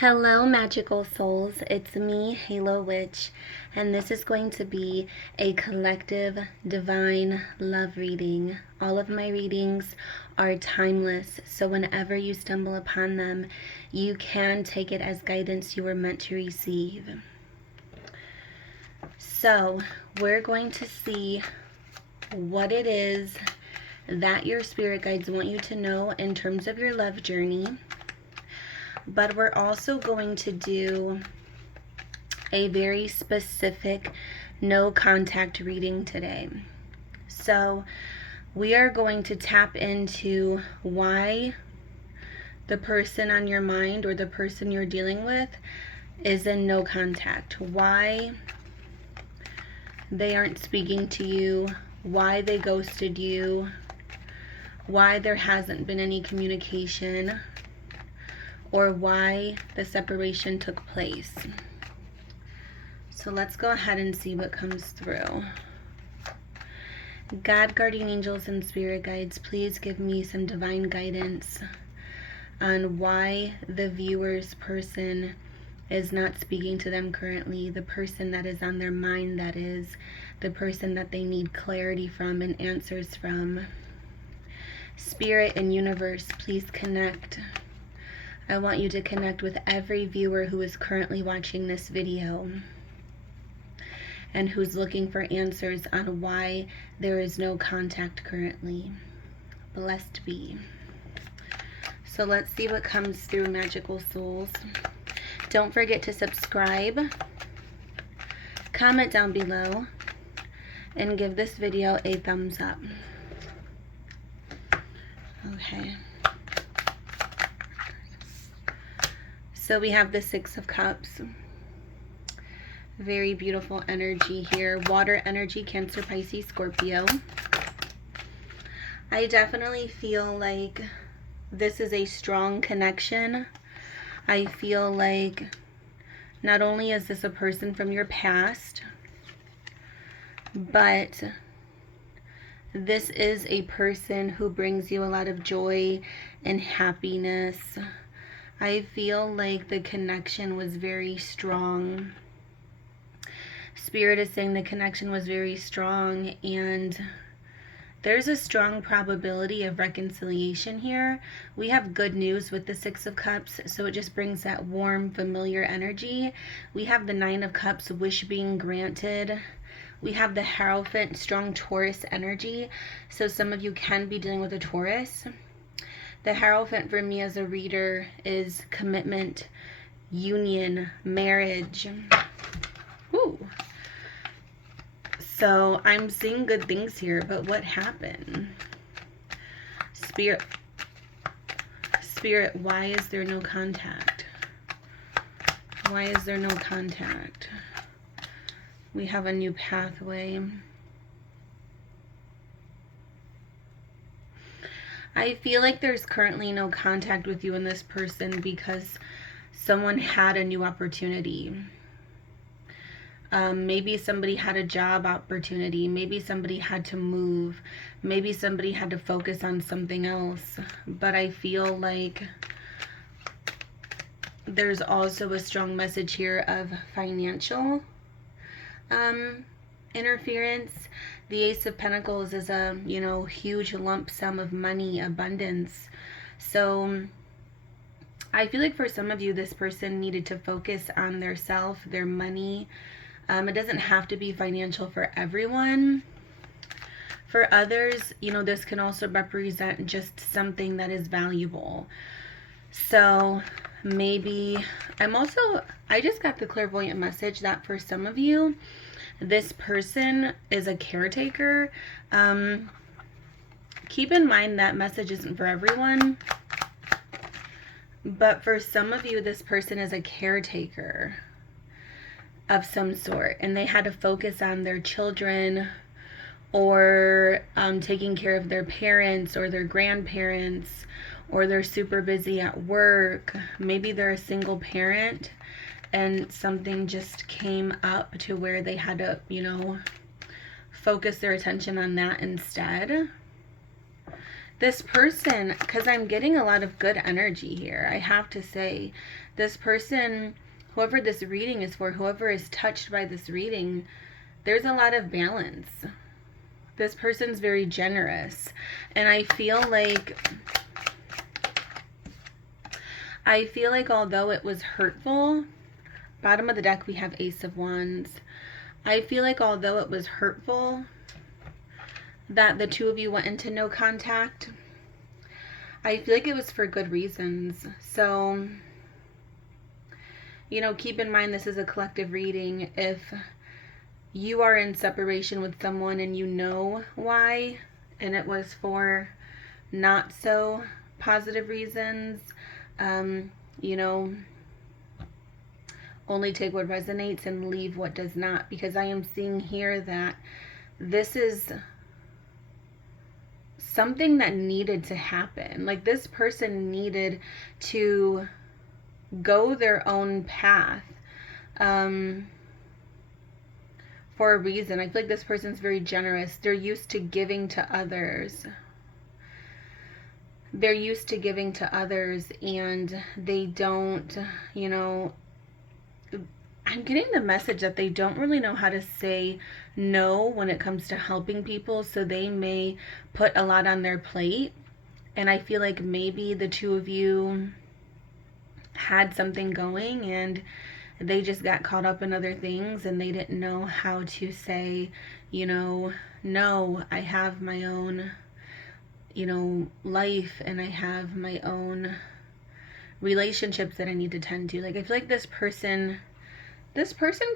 Hello, magical souls. It's me, Halo Witch, and this is going to be a collective divine love reading. All of my readings are timeless, so whenever you stumble upon them, you can take it as guidance you were meant to receive. So, we're going to see what it is that your spirit guides want you to know in terms of your love journey. But we're also going to do a very specific no contact reading today. So we are going to tap into why the person on your mind or the person you're dealing with is in no contact. Why they aren't speaking to you, why they ghosted you, why there hasn't been any communication, or why the separation took place. So let's go ahead and see what comes through. God, guardian angels, and spirit guides, please give me some divine guidance on why the viewer's person is not speaking to them currently, the person that is on their mind, that is, the person that they need clarity from and answers from. Spirit and universe, please connect. I want you to connect with every viewer who is currently watching this video and who's looking for answers on why there is no contact currently. Blessed be. So let's see what comes through, magical souls. Don't forget to subscribe, comment down below, and give this video a thumbs up. Okay. So we have the Six of Cups. Very beautiful energy here. Water energy, Cancer, Pisces, Scorpio. I definitely feel like this is a strong connection. I feel like not only is this a person from your past, but this is a person who brings you a lot of joy and happiness. I feel like the connection was very strong. Spirit is saying the connection was very strong, and there's a strong probability of reconciliation here. We have good news with the Six of Cups, so it just brings that warm, familiar energy. We have the Nine of Cups, wish being granted. We have the Hierophant, strong Taurus energy, so some of you can be dealing with a Taurus. The Hierophant for me as a reader is commitment, union, marriage. Ooh. So I'm seeing good things here, but what happened? Spirit, why is there no contact? Why is there no contact? We have a new pathway. I feel like there's currently no contact with you and this person because someone had a new opportunity. Maybe somebody had a job opportunity. Maybe somebody had to move. Maybe somebody had to focus on something else. But I feel like there's also a strong message here of financial interference. The Ace of Pentacles is a, huge lump sum of money, abundance. So I feel like for some of you, this person needed to focus on their self, their money. It doesn't have to be financial for everyone. For others, this can also represent just something that is valuable. So maybe I just got the clairvoyant message that for some of you, this person is a caretaker. Keep in mind that message isn't for everyone, but for some of you, this person is a caretaker of some sort, and they had to focus on their children or taking care of their parents or their grandparents, or they're super busy at work. Maybe they're a single parent and something just came up to where they had to, focus their attention on that instead. This person, because I'm getting a lot of good energy here, I have to say, this person, whoever this reading is for, whoever is touched by this reading, there's a lot of balance. This person's very generous. And I feel like although it was hurtful, bottom of the deck we have Ace of Wands. I feel like although it was hurtful that the two of you went into no contact, I feel like it was for good reasons. So, you know, keep in mind this is a collective reading. If you are in separation with someone and you know why, and it was for not so positive reasons, you know, only take what resonates and leave what does not, because I am seeing here that this is something that needed to happen. Like, this person needed to go their own path for a reason. I feel like this person's very generous. They're used to giving to others. They're used to giving to others, and they don't, you know, I'm getting the message that they don't really know how to say no when it comes to helping people, so they may put a lot on their plate. And I feel like maybe the two of you had something going and they just got caught up in other things and they didn't know how to say, you know, no, I have my own, you know, life, and I have my own relationships that I need to tend to. Like, I feel like this person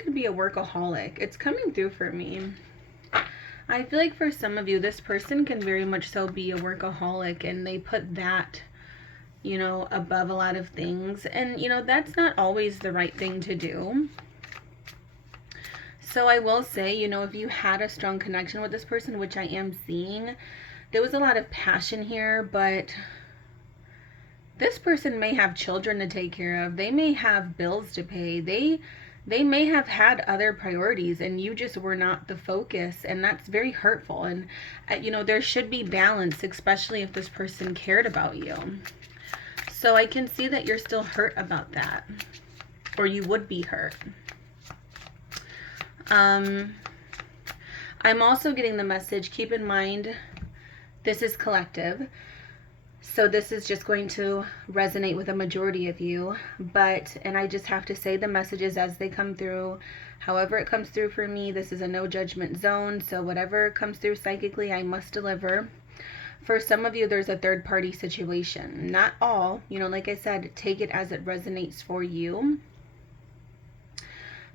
could be a workaholic. It's coming through for me. I feel like for some of you, this person can very much so be a workaholic, and they put that, you know, above a lot of things. And, you know, that's not always the right thing to do. So I will say, you know, if you had a strong connection with this person, which I am seeing, there was a lot of passion here, but this person may have children to take care of. They may have bills to pay. They may have had other priorities, and you just were not the focus, and that's very hurtful. And, you know, there should be balance, especially if this person cared about you. So I can see that you're still hurt about that, or you would be hurt. I'm also getting the message, keep in mind, this is collective. So this is just going to resonate with a majority of you. But, and I just have to say the messages as they come through, however it comes through for me. This is a no judgment zone. So whatever comes through psychically, I must deliver. For some of you, there's a third party situation. Not all, you know, like I said, take it as it resonates for you.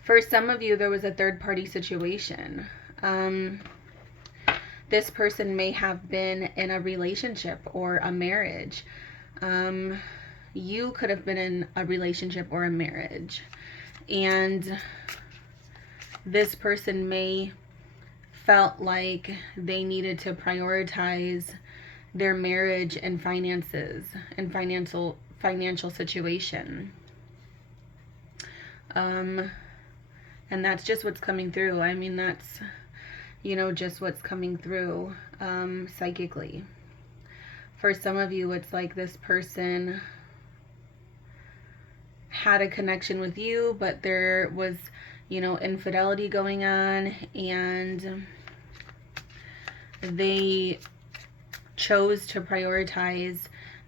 For some of you, there was a third party situation. This person may have been in a relationship or a marriage. You could have been in a relationship or a marriage. And this person may felt like they needed to prioritize their marriage and finances and financial situation. And that's just what's coming through. I mean, that's, you know, just what's coming through psychically. For some of you, it's like this person had a connection with you, but there was, you know, infidelity going on, and they chose to prioritize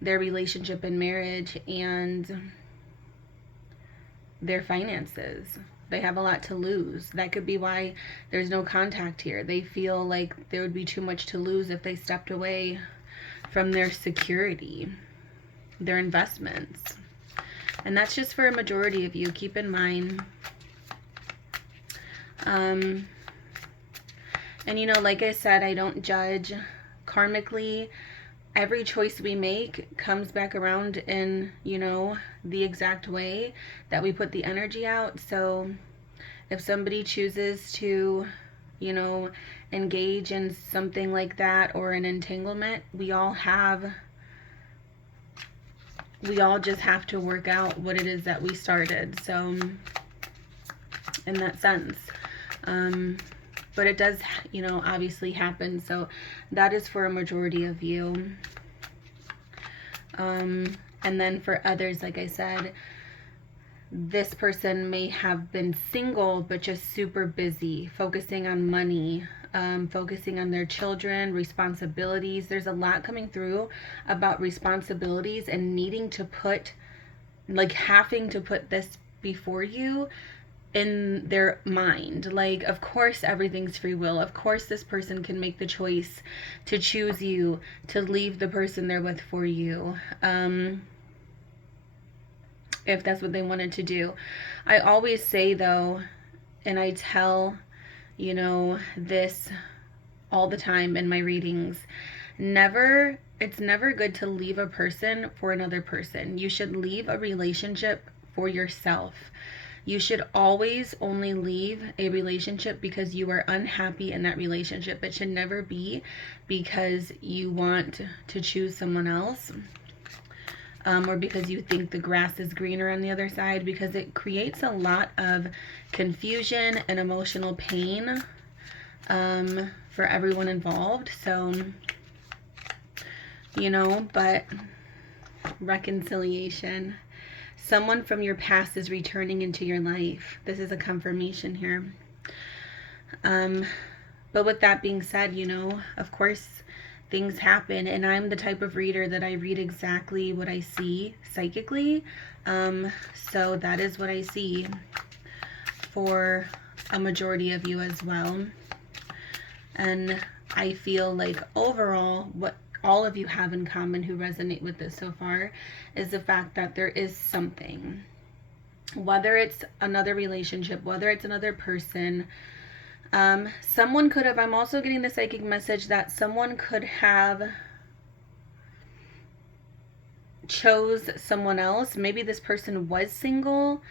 their relationship and marriage and their finances. They have a lot to lose. That could be why there's no contact here. They feel like there would be too much to lose if they stepped away from their security, their investments. And that's just for a majority of you. Keep in mind. And, you know, like I said, I don't judge karmically. Every choice we make comes back around in, you know, the exact way that we put the energy out. So if somebody chooses to, you know, engage in something like that or an entanglement, we all just have to work out what it is that we started. So in that sense, but it does, you know, obviously happen. So that is for a majority of you. And then for others, like I said, this person may have been single but just super busy, focusing on money, focusing on their children, responsibilities. There's a lot coming through about responsibilities and needing to put, like having to put this before you in their mind. Like, of course everything's free will, of course this person can make the choice to choose you, to leave the person they're with for you, if that's what they wanted to do. I always say though, and I tell this all the time in my readings, it's never good to leave a person for another person. You should leave a relationship for yourself. You should always only leave a relationship because you are unhappy in that relationship. It should never be because you want to choose someone else, or because you think the grass is greener on the other side, because it creates a lot of confusion and emotional pain for everyone involved. So, but reconciliation. Someone from your past is returning into your life. This is a confirmation here. But with that being said, of course, things happen, and I'm the type of reader that I read exactly what I see psychically. So that is what I see for a majority of you as well. And I feel like overall, what all of you have in common who resonate with this so far is the fact that there is something, whether it's another relationship, whether it's another person. Someone could have, I'm also getting the psychic message that someone could have chose someone else. Maybe this person was single.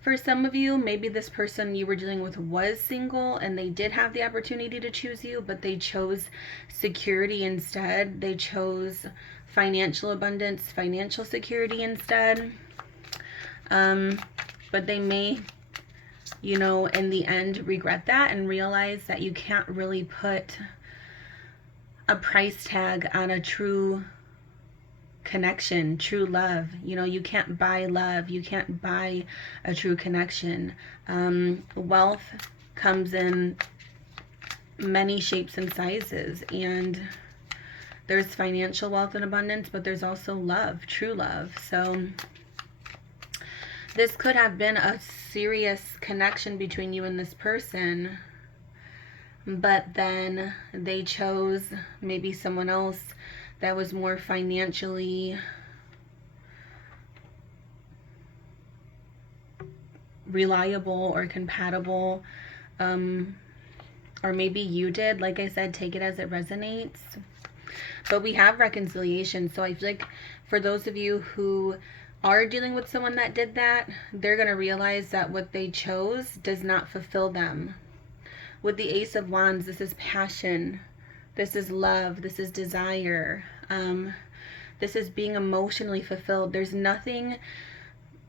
For some of you, maybe this person you were dealing with was single and they did have the opportunity to choose you, but they chose security instead. They chose financial abundance, financial security instead. But they may, in the end regret that and realize that you can't really put a price tag on a true connection, true love. You can't buy love. You can't buy a true connection. Wealth comes in many shapes and sizes, and there's financial wealth and abundance, but there's also love, true love. So this could have been a serious connection between you and this person, but then they chose maybe someone else that was more financially reliable or compatible, or maybe you did. Like I said, take it as it resonates. But we have reconciliation, so I feel like for those of you who are dealing with someone that did that, they're going to realize that what they chose does not fulfill them. With the Ace of Wands, this is passion. This is love. This is desire. This is being emotionally fulfilled. There's nothing,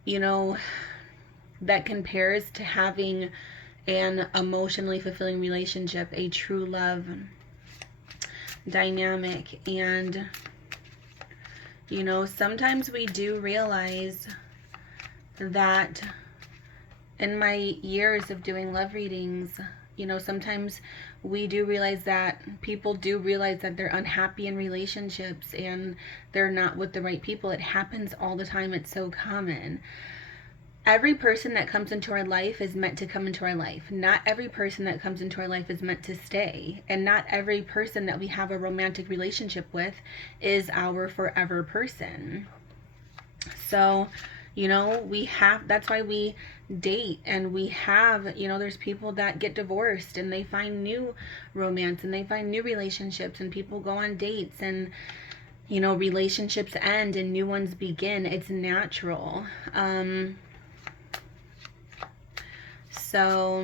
that compares to having an emotionally fulfilling relationship, a true love dynamic. And, sometimes we do realize that in my years of doing love readings, sometimes we do realize that people do realize that they're unhappy in relationships and they're not with the right people. It happens all the time. It's so common. Every person that comes into our life is meant to come into our life. Not every person that comes into our life is meant to stay. And not every person that we have a romantic relationship with is our forever person. So, that's why we date, and we have, there's people that get divorced and they find new romance and they find new relationships, and people go on dates and, relationships end and new ones begin. It's natural. So,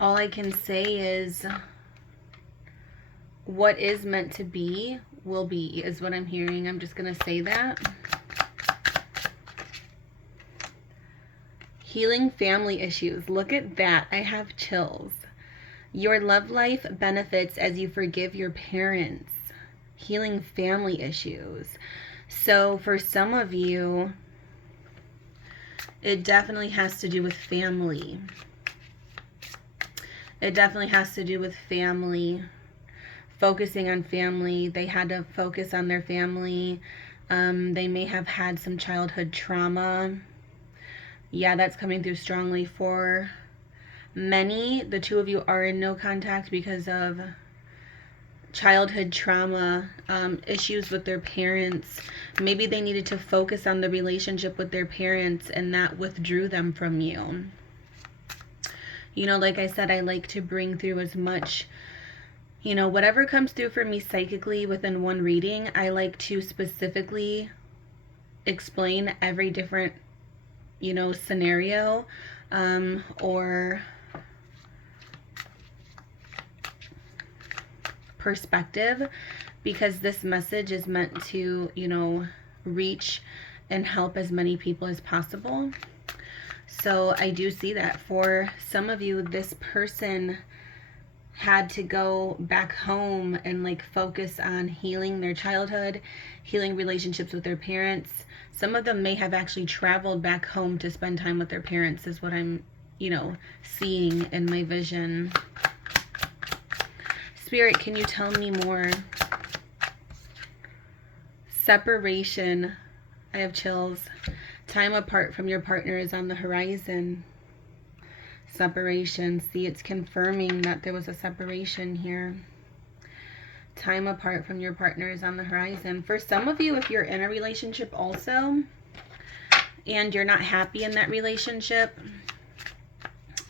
all I can say is what is meant to be will be, is what I'm hearing. I'm just going to say that. Healing family issues. Look at that. I have chills. Your love life benefits as you forgive your parents. healing family issues. So for some of you, it definitely has to do with family. It definitely has to do with family, focusing on family. They had to focus on their family. They may have had some childhood trauma. Yeah, that's coming through strongly for many. The two of you are in no contact because of childhood trauma, issues with their parents. Maybe they needed to focus on the relationship with their parents, and that withdrew them from you. You know, like I said, I like to bring through as much, you know, whatever comes through for me psychically within one reading. I like to specifically explain every different, you know, scenario, or perspective, because this message is meant to, you know, reach and help as many people as possible. So I do see that for some of you, this person had to go back home and like focus on healing their childhood, healing relationships with their parents. Some of them may have actually traveled back home to spend time with their parents, is what I'm, you know, seeing in my vision. Spirit, can you tell me more? Separation. I have chills. Time apart from your partner is on the horizon. Separation. See, it's confirming that there was a separation here. Time apart from your partner is on the horizon. For some of you, if you're in a relationship also, and you're not happy in that relationship,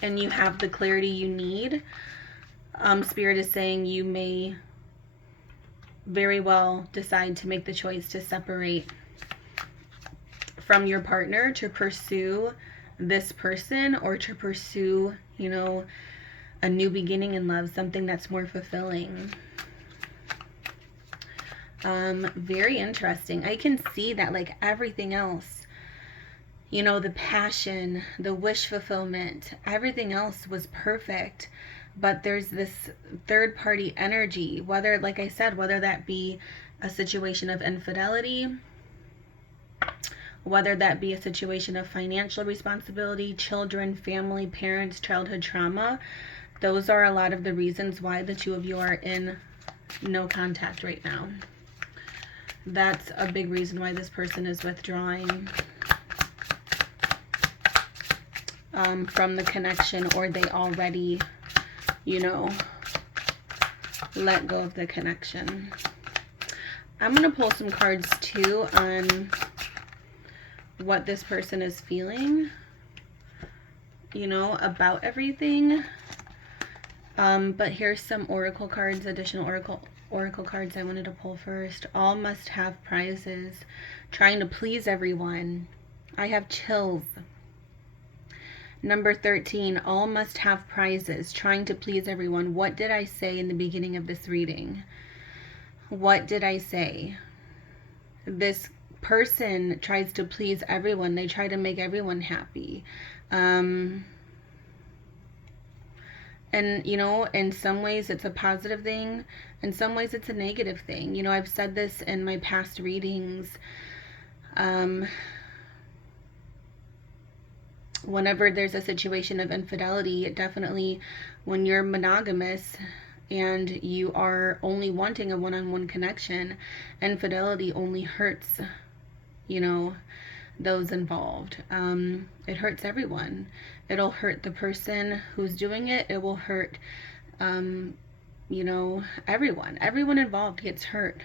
and you have the clarity you need, Spirit is saying you may very well decide to make the choice to separate from your partner to pursue this person, or to pursue, you know, a new beginning in love, something that's more fulfilling. Very interesting. I can see that, like everything else, you know, the passion, the wish fulfillment, everything else was perfect. But there's this third party energy, whether, like I said, whether that be a situation of infidelity, whether that be a situation of financial responsibility, children, family, parents, childhood trauma. Those are a lot of the reasons why the two of you are in no contact right now. That's a big reason why this person is withdrawing from the connection, or they already, you know, let go of the connection. I'm going to pull some cards too on what this person is feeling, you know, about everything. But here's some oracle cards, additional oracle cards I wanted to pull first. All must have prizes. Trying to please everyone. I have chills. Number 13, all must have prizes. Trying to please everyone. What did I say in the beginning of this reading? What did I say? This person tries to please everyone. They try to make everyone happy. And, you know, in some ways it's a positive thing. In some ways it's a negative thing. You know, I've said this in my past readings. Whenever there's a situation of infidelity, definitely when you're monogamous and you are only wanting a one-on-one connection, infidelity only hurts, you know, those involved. It hurts everyone. It'll hurt the person who's doing it. It will hurt, you know, everyone. Everyone involved gets hurt.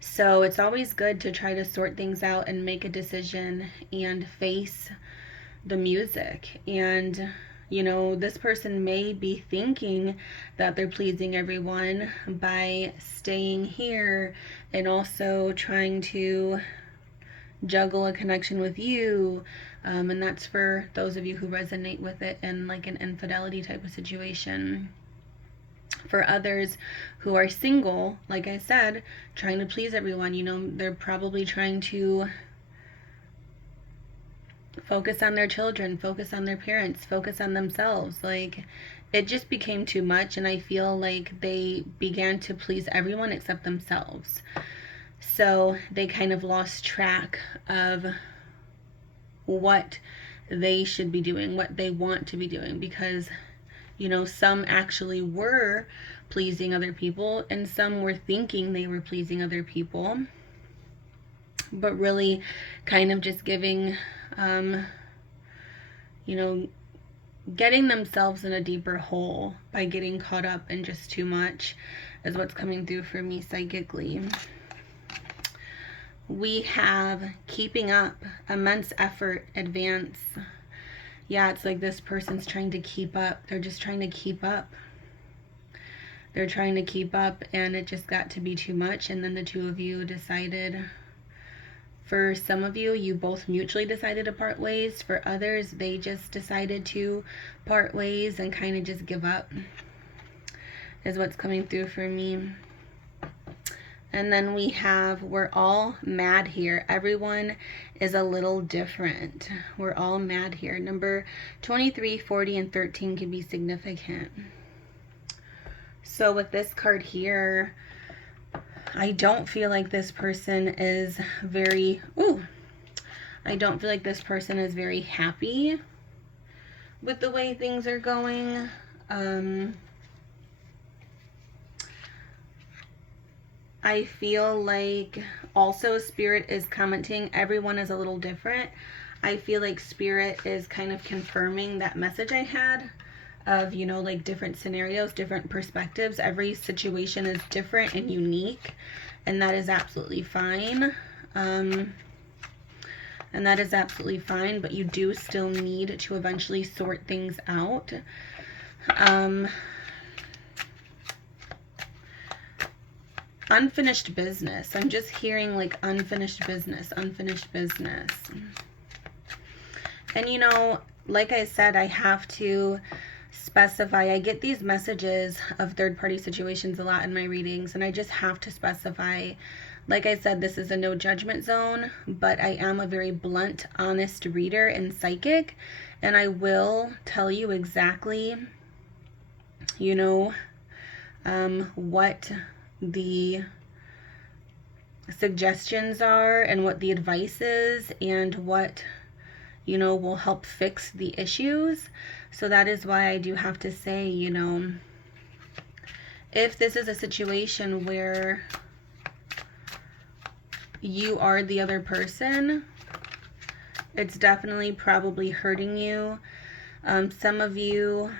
So it's always good to try to sort things out and make a decision and face the music. And, you know, this person may be thinking that they're pleasing everyone by staying here and also trying to juggle a connection with you. And that's for those of you who resonate with it in like an infidelity type of situation. For others who are single, like I said, trying to please everyone, you know, they're probably trying to focus on their children, focus on their parents, focus on themselves. Like, it just became too much, and I feel like they began to please everyone except themselves. So they kind of lost track of what they should be doing, what they want to be doing, because, you know, some actually were pleasing other people and some were thinking they were pleasing other people, but really kind of just giving, you know, getting themselves in a deeper hole by getting caught up in just too much is what's coming through for me psychically. We have keeping up, immense effort, advance. Yeah, it's like this person's trying to keep up. They're just trying to keep up. They're trying to keep up, and it just got to be too much. And then the two of you decided, for some of you, you both mutually decided to part ways. For others, they just decided to part ways and kind of just give up, is what's coming through for me. And then we have, we're all mad here. Everyone is a little different. We're all mad here. Number 23, 40, and 13 can be significant. So with this card here, I don't feel like this person is very, I don't feel like this person is very happy with the way things are going. I feel like also Spirit is commenting, everyone is a little different. I feel like Spirit is kind of confirming that message I had of, you know, like different scenarios, different perspectives. Every situation is different and unique, and that is absolutely fine. And that is absolutely fine, but you do still need to eventually sort things out. Unfinished business. I'm just hearing like unfinished business, unfinished business. And you know, like I said, I have to specify. I get these messages of third-party situations a lot in my readings, and I just have to specify. Like I said, this is a no judgment zone, but I am a very blunt, honest reader and psychic, and I will tell you exactly, you know, what the suggestions are and what the advice is and what, you know, will help fix the issues. So that is why I do have to say, you know, if this is a situation where you are the other person, it's definitely probably hurting you. Some of you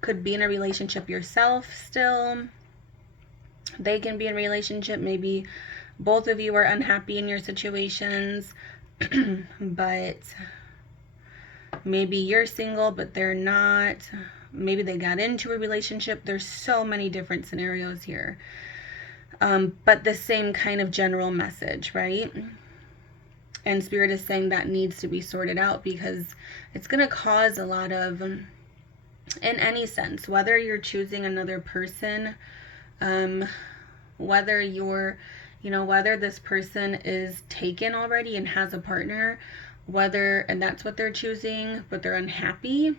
could be in a relationship yourself still. They can be in a relationship. Maybe both of you are unhappy in your situations, but maybe you're single, but they're not. Maybe they got into a relationship. There's so many different scenarios here. But the same kind of general message, right? And Spirit is saying that needs to be sorted out because it's going to cause a lot of, in any sense, whether you're choosing another person, whether you're, you know, whether this person is taken already and has a partner, whether, and that's what they're choosing, but they're unhappy,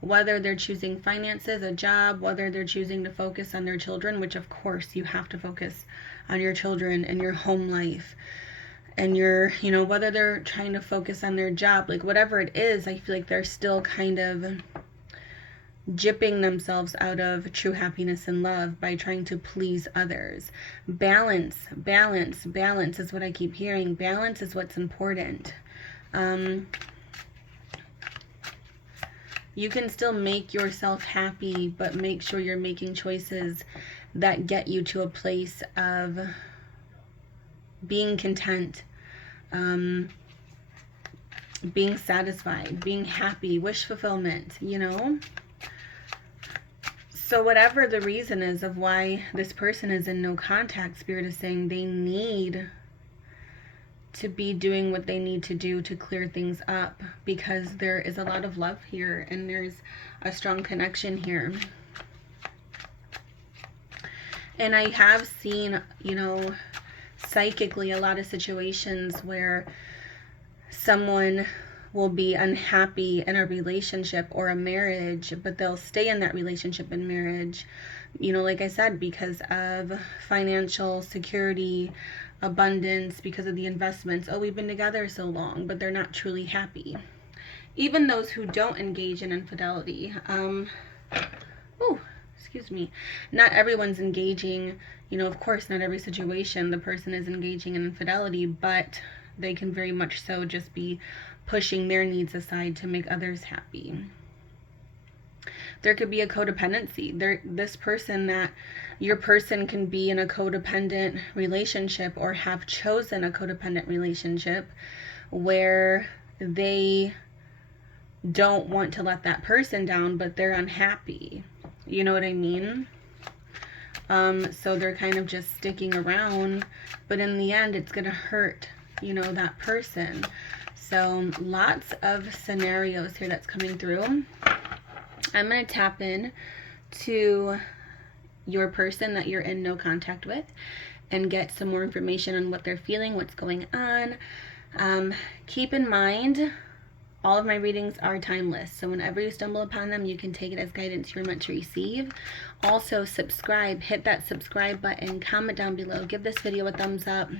whether they're choosing finances, a job, whether they're choosing to focus on their children, which of course you have to focus on your children and your home life, and your, you know, whether they're trying to focus on their job, like whatever it is, I feel like they're still kind of gypping themselves out of true happiness and love by trying to please others. Balance, balance, balance is what I keep hearing. Balance is what's important. You can still make yourself happy, but make sure you're making choices that get you to a place of being content, being satisfied, being happy, wish fulfillment, you know? So whatever the reason is of why this person is in no contact, Spirit is saying they need to be doing what they need to do to clear things up, because there is a lot of love here and there's a strong connection here. And I have seen, you know, psychically a lot of situations where someone will be unhappy in a relationship or a marriage, but they'll stay in that relationship and marriage, like I said, because of financial security, abundance, because of the investments. Oh, we've been together so long, but they're not truly happy. Even those who don't engage in infidelity, excuse me, not everyone's engaging, of course, not every situation the person is engaging in infidelity, but they can very much so just be pushing their needs aside to make others happy. There could be a codependency. Your person can be in a codependent relationship or have chosen a codependent relationship where they don't want to let that person down, but they're unhappy. You know what I mean? So they're kind of just sticking around, but in the end, it's going to hurt, that person. So lots of scenarios here that's coming through. I'm going to tap in to your person that you're in no contact with and get some more information on what they're feeling, what's going on. Keep in mind, all of my readings are timeless, so whenever you stumble upon them, you can take it as guidance you're meant to receive. Also, subscribe. Hit that subscribe button. Comment down below. Give this video a thumbs up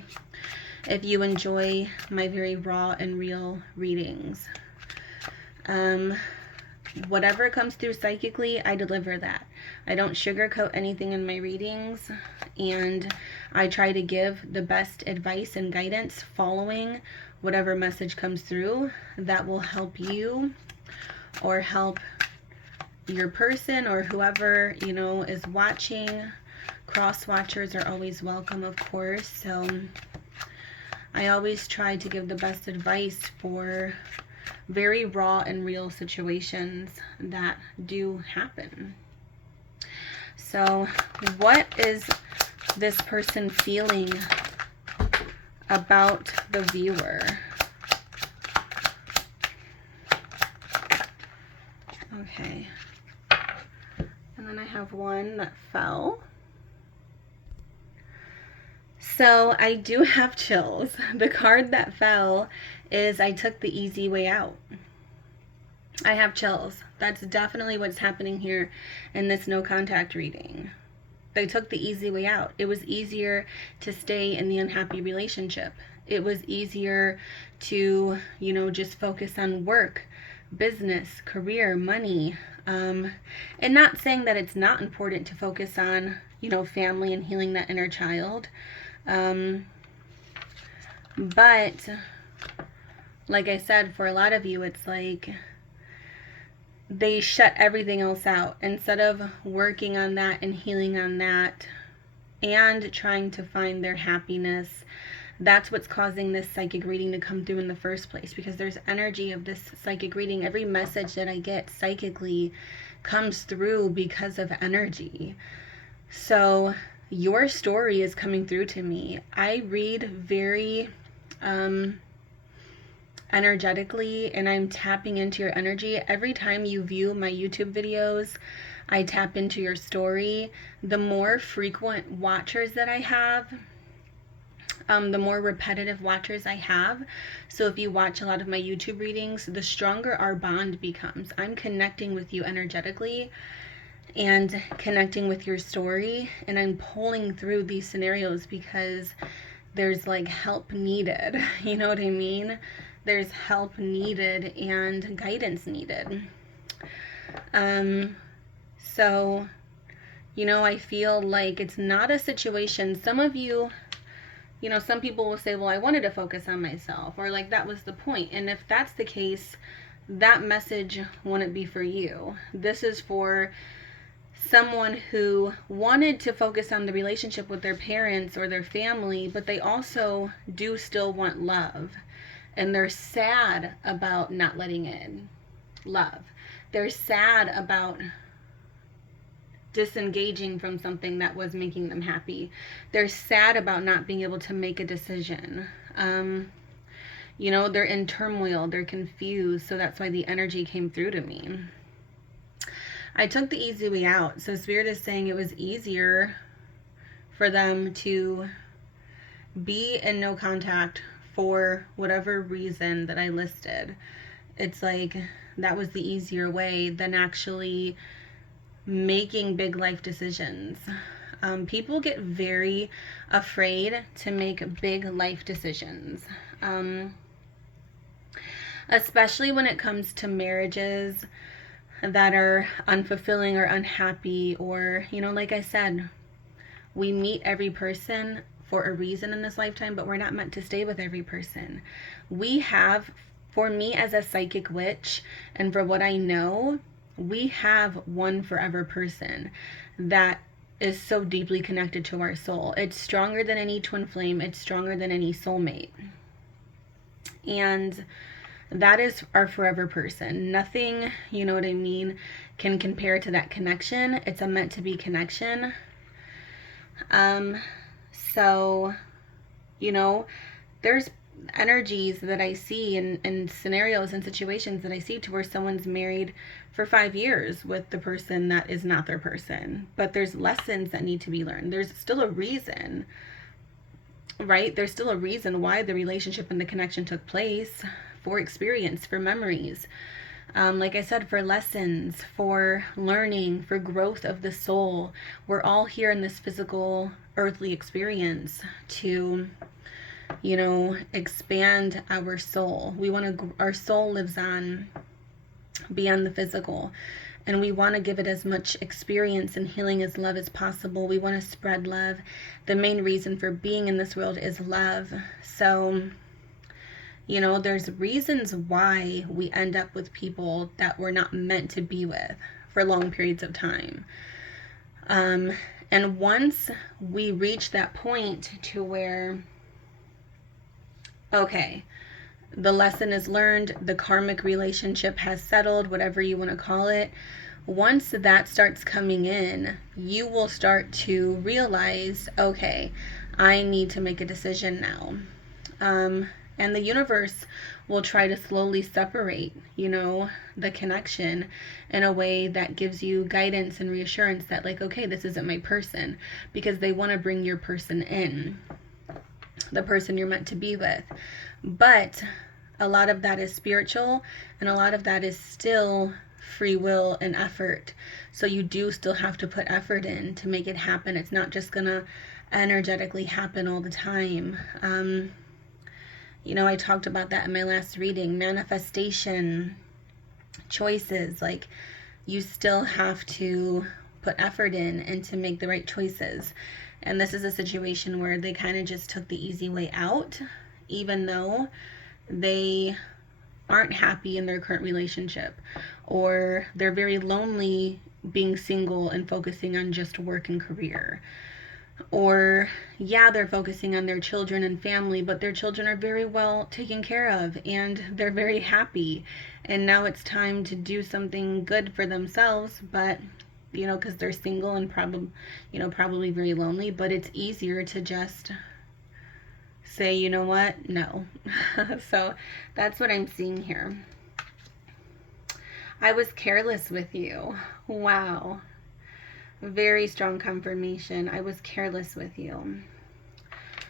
if you enjoy my very raw and real readings. Whatever comes through psychically, I deliver that. I don't sugarcoat anything in my readings, and I try to give the best advice and guidance following whatever message comes through that will help you or help your person or whoever, is watching. Cross watchers are always welcome, of course. So I always try to give the best advice for very raw and real situations that do happen. So what is this person feeling about the viewer? Okay. And then I have one that fell. So I do have chills. The card that fell is I took the easy way out. I have chills. That's definitely what's happening here in this no contact reading. They took the easy way out. It was easier to stay in the unhappy relationship. It was easier to, just focus on work, business, career, money. And not saying that it's not important to focus on, family and healing that inner child. But like I said, for a lot of you, it's like they shut everything else out instead of working on that and healing on that and trying to find their happiness. That's what's causing this psychic reading to come through in the first place, because there's energy of this psychic reading. Every message that I get psychically comes through because of energy. So your story is coming through to me. I read very energetically, and I'm tapping into your energy. Every time you view my YouTube videos, I tap into your story. The more frequent watchers that I have, the more repetitive watchers I have. So if you watch a lot of my YouTube readings, the stronger our bond becomes. I'm connecting with you energetically and connecting with your story, and I'm pulling through these scenarios because there's like help needed. You know what I mean? There's help needed and guidance needed. So, I feel like it's not a situation. Some of you, some people will say, well, I wanted to focus on myself, or like that was the point. And if that's the case, that message wouldn't be for you. This is for someone who wanted to focus on the relationship with their parents or their family, but they also do still want love. And they're sad about not letting in love. They're sad about disengaging from something that was making them happy. They're sad about not being able to make a decision. They're in turmoil. They're confused. So that's why the energy came through to me. I took the easy way out. So Spirit is saying it was easier for them to be in no contact for whatever reason that I listed. It's like that was the easier way than actually making big life decisions. People get very afraid to make big life decisions, especially when it comes to marriages that are unfulfilling or unhappy, or, like I said, we meet every person for a reason in this lifetime, but we're not meant to stay with every person. We have, for me as a psychic witch, and for what I know, we have one forever person that is so deeply connected to our soul. It's stronger than any twin flame. It's stronger than any soulmate. And that is our forever person. Nothing, you know what I mean, can compare to that connection. It's a meant to be connection. So, there's energies that I see and scenarios and situations that I see to where someone's married for 5 years with the person that is not their person. But there's lessons that need to be learned. There's still a reason, right? There's still a reason why the relationship and the connection took place, for experience, for memories. Like I said, for lessons, for learning, for growth of the soul. We're all here in this physical, earthly experience to, expand our soul. We want to, our soul lives on beyond the physical, and we want to give it as much experience and healing as love as possible. We want to spread love. The main reason for being in this world is love. So, there's reasons why we end up with people that we're not meant to be with for long periods of time. And once we reach that point to where, okay, the lesson is learned, the karmic relationship has settled, whatever you want to call it, once that starts coming in, you will start to realize, okay, I need to make a decision now. And the universe will try to slowly separate, the connection in a way that gives you guidance and reassurance that, like, okay, this isn't my person, because they want to bring your person in, the person you're meant to be with. But a lot of that is spiritual, and a lot of that is still free will and effort. So you do still have to put effort in to make it happen. It's not just gonna energetically happen all the time. I talked about that in my last reading. Manifestation, choices, like, you still have to put effort in and to make the right choices. And this is a situation where they kind of just took the easy way out, even though they aren't happy in their current relationship, or they're very lonely being single and focusing on just work and career. Or, yeah, they're focusing on their children and family, but their children are very well taken care of and they're very happy. And now it's time to do something good for themselves, but, because they're single and probably very lonely, but it's easier to just say, you know what, no. So that's what I'm seeing here. I was careless with you. Wow. Very strong confirmation. I was careless with you.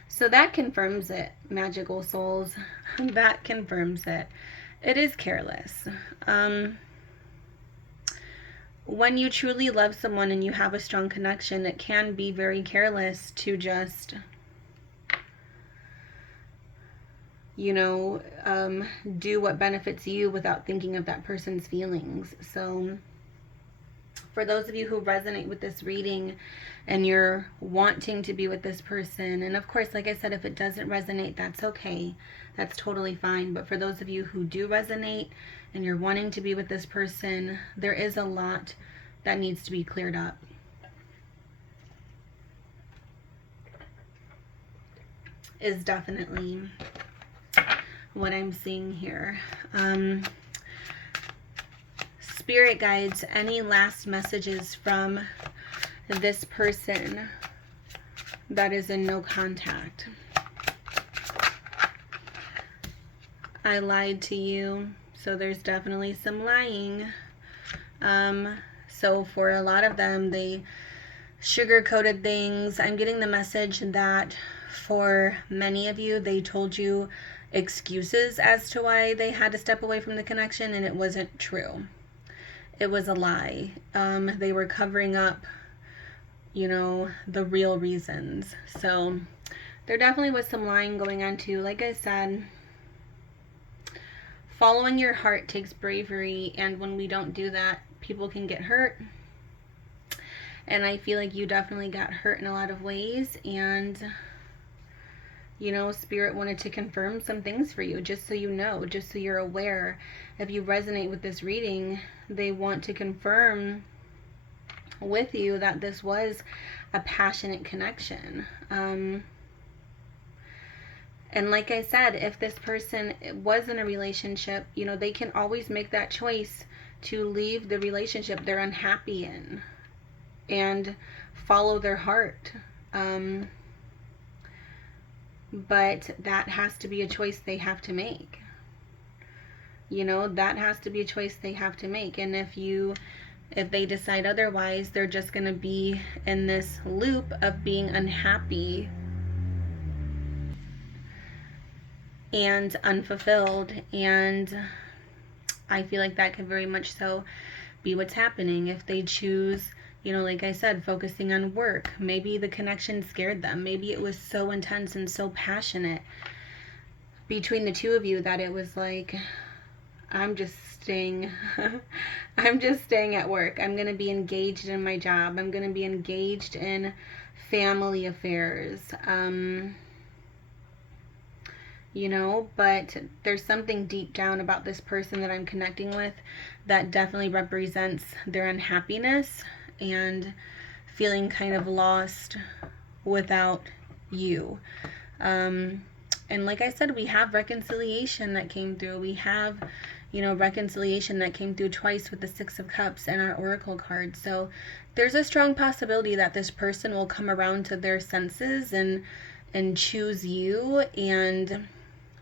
So that confirms it, magical souls. That confirms it. It is careless. When you truly love someone and you have a strong connection, it can be very careless to just, do what benefits you without thinking of that person's feelings. So for those of you who resonate with this reading and you're wanting to be with this person, and of course, like I said, if it doesn't resonate, that's okay. That's totally fine. But for those of you who do resonate and you're wanting to be with this person, there is a lot that needs to be cleared up. Is definitely what I'm seeing here. Spirit guides, any last messages from this person that is in no contact? I lied to you, so there's definitely some lying. So for a lot of them, they sugar-coated things. I'm getting the message that for many of you, they told you excuses as to why they had to step away from the connection, and it wasn't true. It was a lie. They were covering up, you know, the real reasons. So there definitely was some lying going on too. Like I said, following your heart takes bravery, and when we don't do that, people can get hurt. And I feel like you definitely got hurt in a lot of ways, and you know, Spirit wanted to confirm some things for you, just so you know, just so you're aware. If you resonate with this reading, they want to confirm with you that this was a passionate connection. And like I said, if this person was in a relationship, you know, they can always make that choice to leave the relationship they're unhappy in and follow their heart. But that has to be a choice they have to make. You know, that has to be a choice they have to make. And if they decide otherwise, they're just going to be in this loop of being unhappy and unfulfilled. And I feel like that could very much so be what's happening. If they choose, you know, like I said, focusing on work, maybe the connection scared them. Maybe it was so intense and so passionate between the two of you that it was like, I'm just staying at work. I'm going to be engaged in my job. I'm going to be engaged in family affairs. You know, but there's something deep down about this person that I'm connecting with that definitely represents their unhappiness and feeling kind of lost without you. And like I said, we have reconciliation that came through. We have, you know, reconciliation that came through twice with the Six of Cups and our Oracle card. So there's a strong possibility that this person will come around to their senses and choose you, and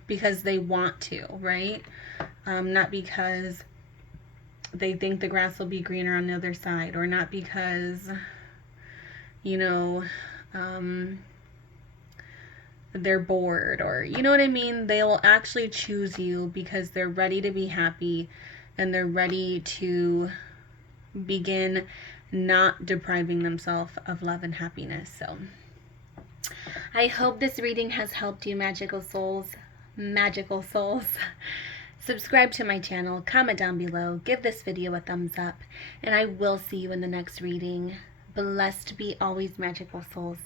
because they want to, right? Not because they think the grass will be greener on the other side, or not because, you know, they're bored, or, you know what I mean? They will actually choose you because they're ready to be happy, and they're ready to begin not depriving themselves of love and happiness. So I hope this reading has helped you, magical souls. Magical souls. Subscribe to my channel, comment down below, give this video a thumbs up, and I will see you in the next reading. Blessed be always, magical souls.